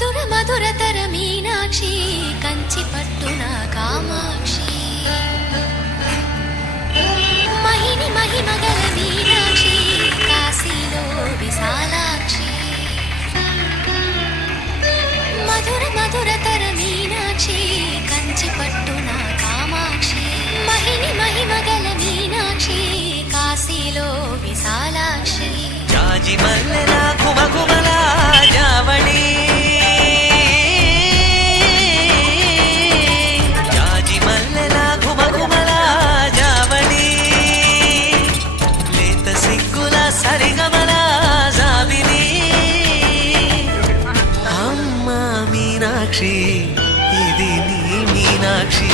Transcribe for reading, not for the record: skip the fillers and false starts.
మధుర మధురతర మీనాక్షి కంచి పట్టున కామాక్షి మహిని మహిమగల మీనాక్షి కాశీలో విశాలాక్షి మధుర మధురతర మీనాక్షి కంచి పట్టున కామాక్షి మహిని మహిమగల మీనాక్షి కాశీలో విశాలాక్షి జాజి మల్లెల కుమకుమల జావళి జాజి మల్లెల కుమకుమల జావళి లేత సిగ్గుల సరిగమల జాబిలి అమ్మ మీనాక్షి ఇది నీ మీనాక్షి